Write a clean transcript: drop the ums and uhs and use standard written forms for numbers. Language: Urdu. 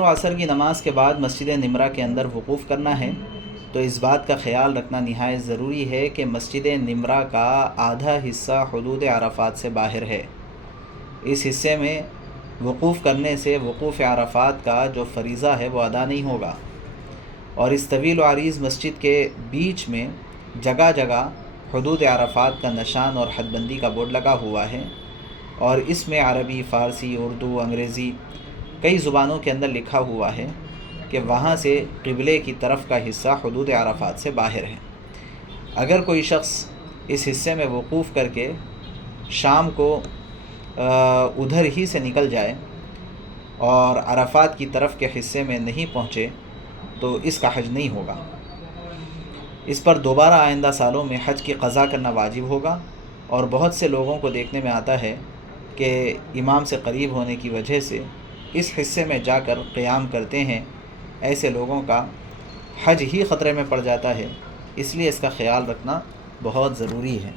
و عصر کی نماز کے بعد مسجد نمرہ کے اندر وقوف کرنا ہے، تو اس بات کا خیال رکھنا نہایت ضروری ہے کہ مسجد نمرہ کا آدھا حصہ حدود عرفات سے باہر ہے۔ اس حصے میں وقوف کرنے سے وقوف عرفات کا جو فریضہ ہے وہ ادا نہیں ہوگا، اور اس طویل و عریض مسجد کے بیچ میں جگہ جگہ حدود عرفات کا نشان اور حد بندی کا بورڈ لگا ہوا ہے، اور اس میں عربی، فارسی، اردو، انگریزی کئی زبانوں کے اندر لکھا ہوا ہے کہ وہاں سے قبلے کی طرف کا حصہ حدود عرفات سے باہر ہے۔ اگر کوئی شخص اس حصے میں وقوف کر کے شام کو ادھر ہی سے نکل جائے اور عرفات کی طرف کے حصے میں نہیں پہنچے تو اس کا حج نہیں ہوگا۔ اس پر دوبارہ آئندہ سالوں میں حج کی قضا کرنا واجب ہوگا، اور بہت سے لوگوں کو دیکھنے میں آتا ہے کہ امام سے قریب ہونے کی وجہ سے اس حصے میں جا کر قیام کرتے ہیں۔ ایسے لوگوں کا حج ہی خطرے میں پڑ جاتا ہے، اس لیے اس کا خیال رکھنا بہت ضروری ہے۔